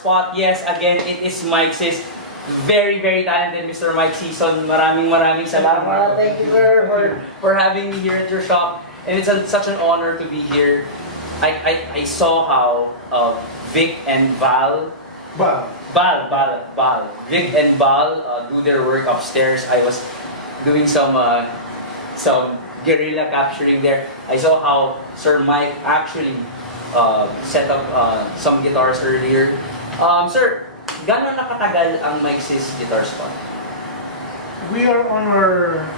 Spot. Yes, again, it is Micsis. Very, very talented Mr. Mike Season. Maraming salamat. Thank you, sir, for having me here at your shop. And it's such an honor to be here. I saw how Vic and Val, Vic and Val do their work upstairs. I was doing some guerrilla capturing there. I saw how Sir Mike actually set up some guitars earlier. Sir, gano'n na katagal ang Micsis Guitar Spot? We are on our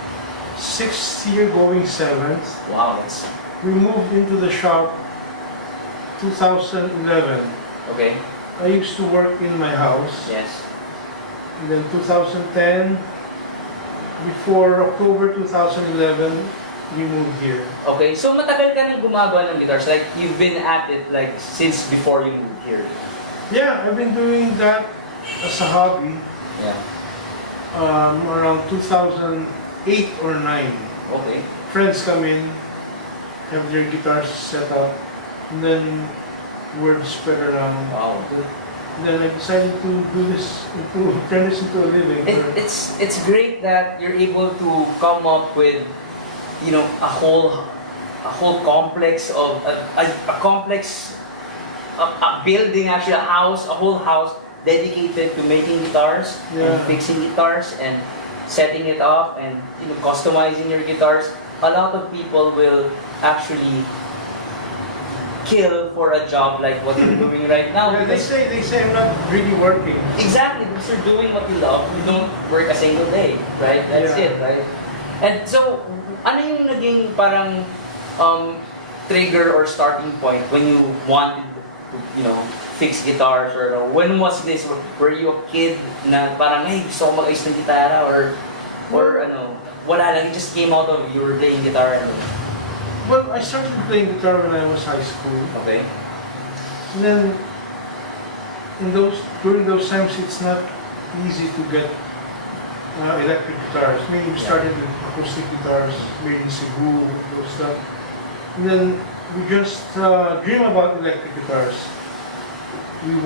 6th year, going 7th. Wow, We moved into the shop 2011. okay. I used to work in my house. Yes. And then 2010, before October 2011, we moved here. Okay, so matagal ka nang gumagawa ng guitars. Like, you've been at it like since before you moved here. Yeah, I've been doing that as a hobby Yeah. around 2008 or 9. Okay. Friends come in, have their guitars set up, and then word spread around. Wow. Then I decided to do this, to turn this into a living. It's great that you're able to come up with, you know, a whole complex of a complex a building, actually a whole house dedicated to making guitars and fixing guitars and setting it up and, you know, customizing your guitars. A lot of people will actually kill for a job like what you're doing right now. Yeah, they say I'm not really working. Exactly, because you're doing what you love. You don't work a single day, right? That's it, right? And so, ano yung naging parang trigger or starting point when you wanted to, you know, fix guitars, or when was this? Were you a kid na parang, hey, gusto ko mag-ayos ng gitara, or ano, wala lang, it just came out of you were playing guitar and... Well, I started playing guitar when I was high school. Okay. And then, during those times, it's not easy to get electric guitars. Maybe we started with acoustic guitars, made in Cebu, those stuff. And then we just dream about electric guitars. We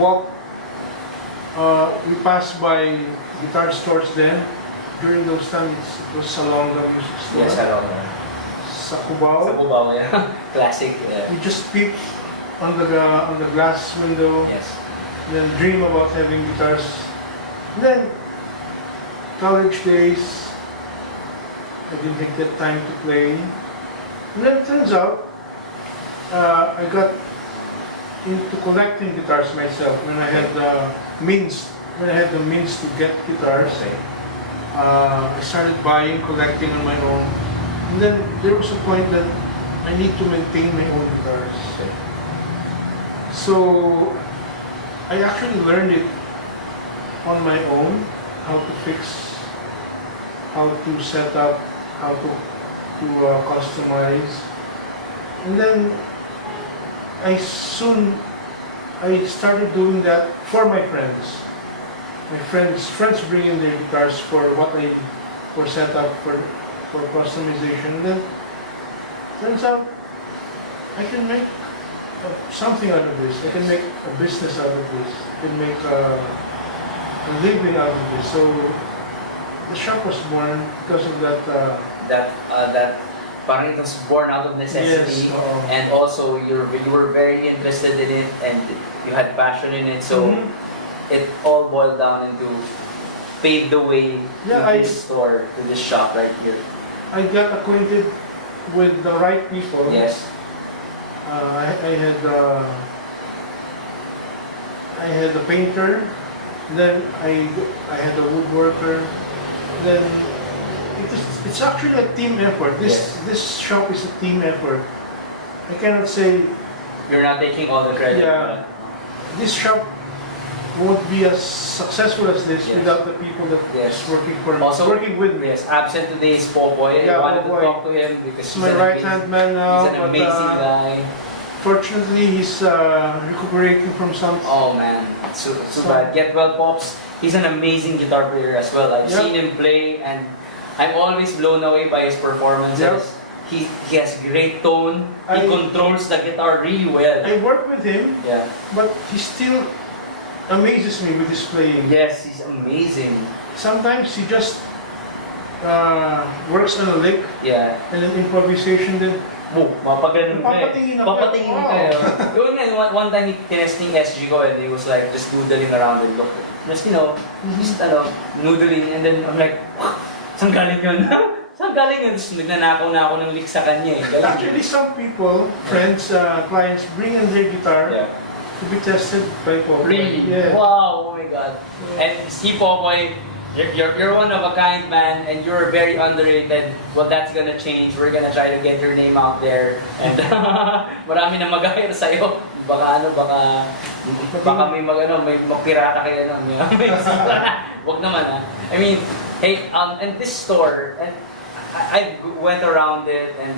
passed by guitar stores then. During those times, it was Salonga Music Store. Yes, Salonga. Sa Cubao. Sa Cubao, yeah. Classic. Yeah. We just peep on the glass window. Yes. Then dream about having guitars. And then college days, I didn't take that time to play. And then it turns out I got into collecting guitars myself when I had the means. When I had the means to get guitars, I started buying, collecting on my own. And then there was a point that I need to maintain my own guitars. Okay. So I actually learned it on my own, how to fix, how to set up, how to customize. And then I started doing that for my friends. My friends bring in their guitars for setup, for customization. And then turns out I can make something out of this. I can make a business out of this. I can make a living out of this. So the shop was born because of that. That parang it was born out of necessity, yes, and also you were very interested in it and you had passion in it. So it all boiled down into paved the way to this store, to this shop right here. I got acquainted with the right people. Yes. I had a painter, then I had a woodworker, then it's actually a team effort. This shop is a team effort. I cannot say you're not taking all the credit. Yeah, this shop won't be as successful as this without the people that is working for me, also working with me. Yes, absent today is Popoy. Yeah, I wanted Popoy. to talk to him because He's my right hand man now. He's an amazing guy. Fortunately, he's recuperating from some. Oh man, it's too bad. Get well, Pops. He's an amazing guitar player as well. I've seen him play, and I'm always blown away by his performances. Yep. He has great tone. He controls the guitar really well. I work with him, Yeah. but he still amazes me with his playing. Yes, he's amazing. Sometimes he just works on a lick Yeah. and then improvisation din. Oh, mapaganon ka eh. Papatingin ako. Papatingin Wow. kayo. Doon nga, one time tinesting SG ko and he was like just doodling around and look. Just, just noodling and then I'm like, saan galing yun? Saan galing yun? Tapos nagnanakaw na ako ng lick sa kanya eh. Galing Actually, some people, friends, clients, bring in their guitar yeah. to be tested by Popoy. Really? Yeah. Wow, oh my God. And si Popoy, you're one of a kind, man, and you're very underrated. Well, that's gonna change. We're gonna try to get your name out there. And marami na mag-hire sa'yo. Baka may may magpirata kayo may sila na. Wag naman I mean, hey, and this store, and I went around it and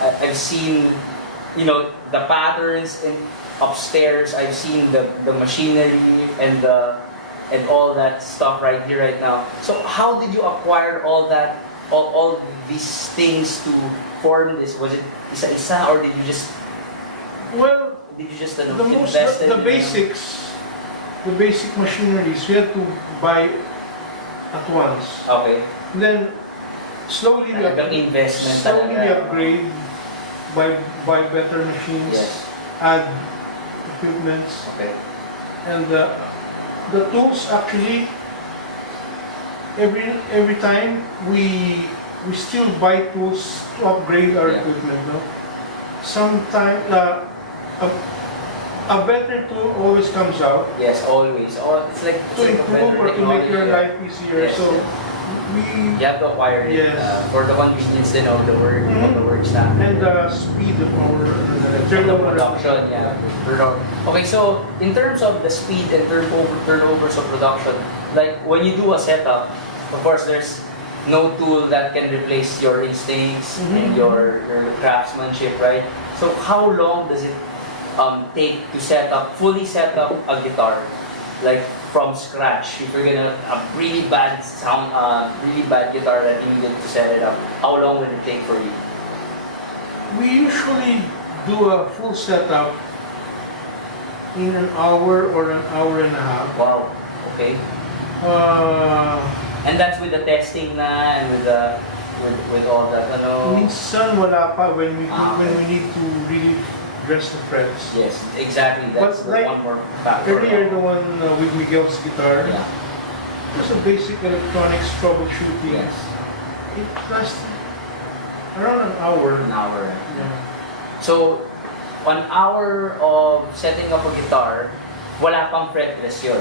I've seen, the patterns in upstairs. I've seen the machinery and all that stuff right here, right now. So how did you acquire all that, all these things to form this? Was it isa-isa or did you just invest in the basics, the basic machineries we had to buy at once. Okay. And then slowly we investment upgrade, buy better machines, yes. add equipments, Okay. and the tools actually every time we still buy tools to upgrade our Yeah. equipment. No, sometimes a better tool always comes out Yes, always. It's like to a improve better or to make your technology, life easier. Yes, So we you have to acquire it Yes. for the convenience of the work, of the work staff. and the speed of our The turnover. production, yeah. Okay, so in terms of the speed and turnovers of production, like when you do a setup, of course there's no tool that can replace your instincts and your craftsmanship, right? So how long does it take to fully set up a guitar, like from scratch? If you're gonna a really bad sound, really bad guitar that you needed to set it up, how long will it take for you? We usually do a full setup in an hour or an hour and a half. Wow. Okay. And that's with the testing na and with all that Minsan wala pa when we Okay. need to really dress the frets. Yes, exactly. That's But like one more factor. Earlier, the one with Miguel's guitar, Yeah. just a basic electronics troubleshooting. Yes. It lasted around an hour. An hour. Yeah. So, 1 hour of setting up a guitar, wala pang fretless yun.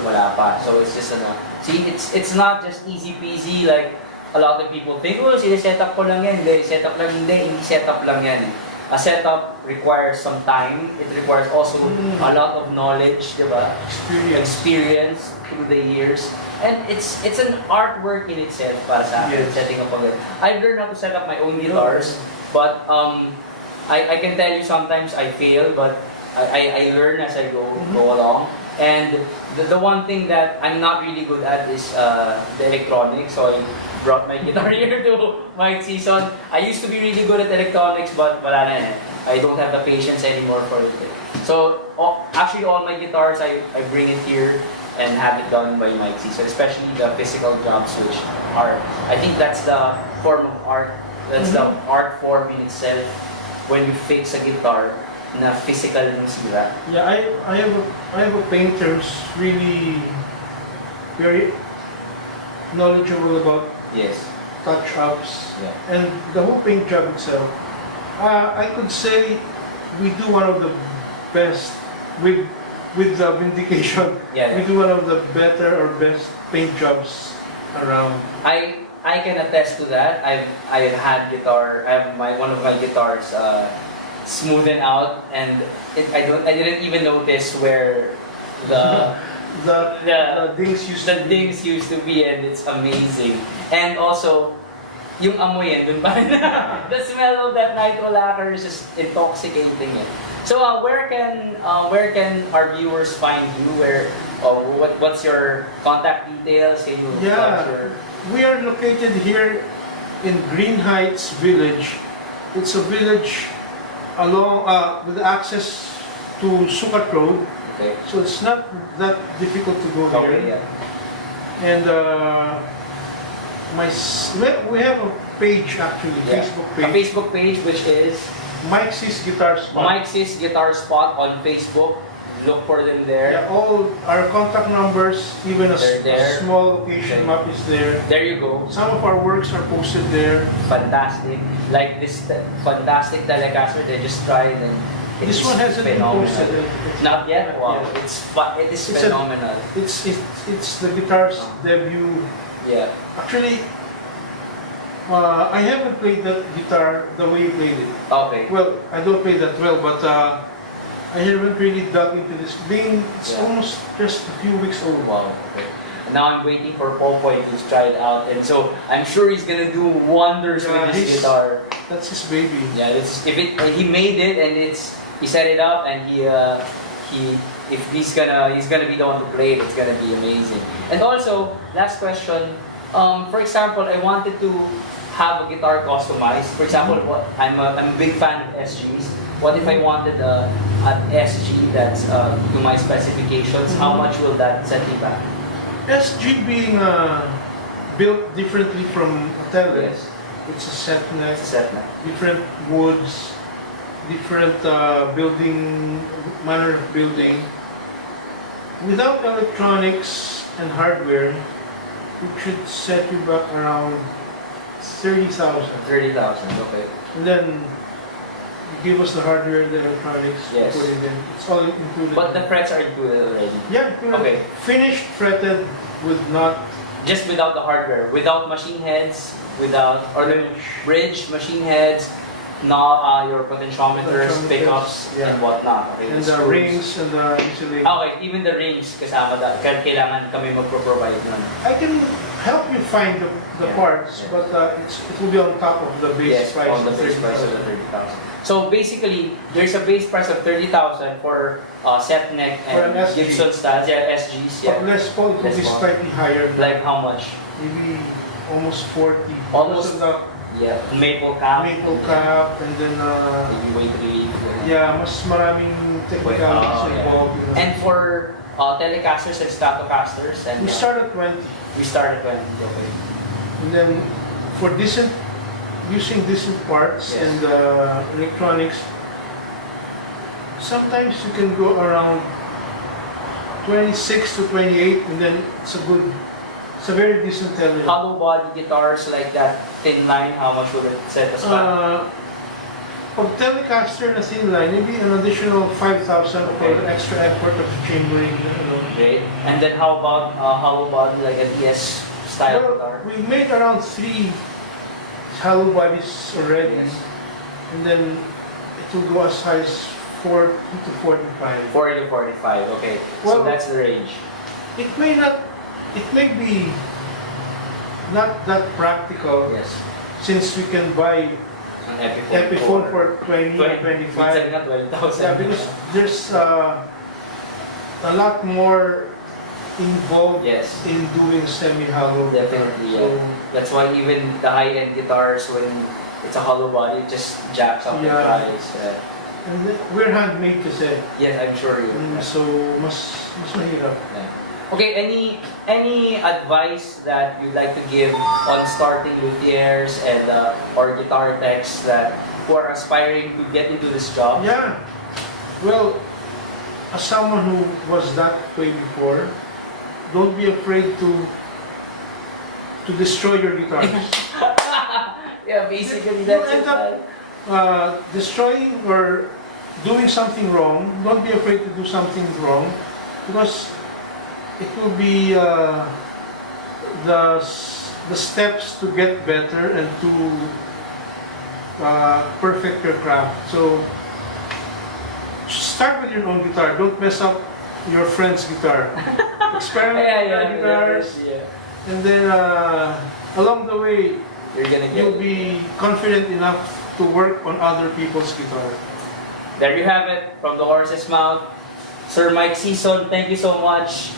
Wala pa. So it's just see, it's not just easy peasy like a lot of people think, oh, set up ko lang yan. Hindi, hindi set up lang yan. A setup requires some time. It requires also a lot of knowledge, diba? Experience through the years. And it's an artwork in itself para sa akin, Yes. setting up a guitar. I've learned how to set up my own guitars, but I can tell you sometimes I fail, but I learn as I go along. And the one thing that I'm not really good at is the electronics. So I brought my guitar here to Micsis. I used to be really good at electronics, but wala na eh. I don't have the patience anymore for it. So actually all my guitars, I bring it here and have it done by Micsis. So especially the physical jobs, which are, I think that's the form of art. That's the art form in itself. When you fix a guitar na physical ng sira. Yeah, I have a painter who's really very knowledgeable about Yes. touch-ups Yeah. and the whole paint job itself. I could say we do one of the best with the vindication. Yeah. We do one of the better or best paint jobs around. I can attest to that. I've had guitar. I have one of my guitars smoothen out, and I didn't even notice where the the dings used the dings used to be, and it's amazing. And also, yung amoy yan, dun pa rin. The smell of that nitro lacquer is just intoxicating. So where can our viewers find you? What's your contact details? Can you We are located here in Green Heights Village. It's a village along with access to Sukat Road. Okay. So it's not that difficult to go Okay, here. yeah. And we have a page actually, Yeah. Facebook A page. Facebook page which is Micsis Guitar Spot. Micsis Guitar Spot on Facebook. Look for them there. Yeah, all our contact numbers, even a They're there. small location Okay. map is there. There you go. Some of our works are posted there. Fantastic. Like this fantastic Telecaster, they just tried and This it's one hasn't been phenomenal. posted. It's Not yet? Wow. yet. It is It's a- phenomenal. It's the guitar's debut. Yeah. Actually, I haven't played that guitar the way you played it. Okay. Well, I don't play that well, but I haven't really dug into this. It's Yeah. almost just a few weeks old. Wow. Okay. And now I'm waiting for Popoy to try it out, and so I'm sure he's gonna do wonders Yeah, with this he's- guitar. That's his baby. Yeah, he made it and he set it up and if he's gonna be the one to play it, it's gonna be amazing. And also, last question. For example, I wanted to have a guitar customized. For example, I'm a big fan of SGs. What if I wanted an SG that's to my specifications? How much will that set me back? SG being built differently from a Tele. Yes, It's a set neck, it's a set now. different woods, different building, manner of building. Without electronics and hardware, it should set you back around 30,000. 30,000. Okay. And then you give us the hardware, the electronics, Yes. put it in. It's all included. But the frets are included already. yeah, included. Okay. Finished, fretted, with not Just without the hardware, without machine heads, without or the bridge machine heads, not your potentiometers, Potentiometers, pickups, yeah. and whatnot. Okay, and the the screws. rings and the insulator. Okay, even the rings kasama kailangan kami magpo-provide nun. I can help you find the Yeah, parts, yeah. but it will be on top of the base Yes, price. on the of base price of 30,000. the 30,000. So basically, there's a base price of 30,000 for set neck For and an SG. Gibson styles, yeah, SGs, But yeah. Les Paul, it will Les be Paul. slightly higher. Like how much? Maybe almost 40. Almost. Because of Yeah, maple the cap. maple cap and then Maybe weight relief. yeah, mas maraming technicalities Oh, yeah. involved. You know. And for Telecasters and Stratocasters, and we start at 20. we start at 20. Okay. And then for using decent parts Yes. and electronics, sometimes you can go around 26 to 28, and then it's a very decent tele. Hollow body guitars like that thin line, how much would it set us back? Pag Telecaster na thin line, maybe an additional 5,000 for Okay. extra effort of chambering. Great. And then how about hollow body like a DS style guitar? Well, we made around 3 hollow bodies already, Yes. and then it will go as high as 40 to 45. 40 to 45, okay. So Well- that's the range. It may be not that practical Yes. since we can buy An Epiphone, Epiphone for 20 or 25. Minsan nga 12,000. Yeah, because there's a lot more involved Yes. in doing semi-hollow. Definitely, So, That's why even the high-end guitars, when it's a hollow body, it just jacks up the Yeah. price. and we're handmade kasi. Yes, I'm sure you. So, mas mahirap. Yeah. Okay, any advice that you'd like to give on starting luthiers and or guitar techs that who are aspiring to get into this job? Yeah. Well, as someone who was that way before, don't be afraid to destroy your guitars. Yeah, basically You that's end it. up destroying or doing something wrong. Don't be afraid to do something wrong, because it will be the steps to get better and to perfect your craft. So start with your own guitar. Don't mess up your friend's guitar. Experiment with your guitars, and then along the way You're gonna get you'll be confident enough to work on other people's guitar. There you have it, from the horse's mouth. Sir Mike Season, thank you so much.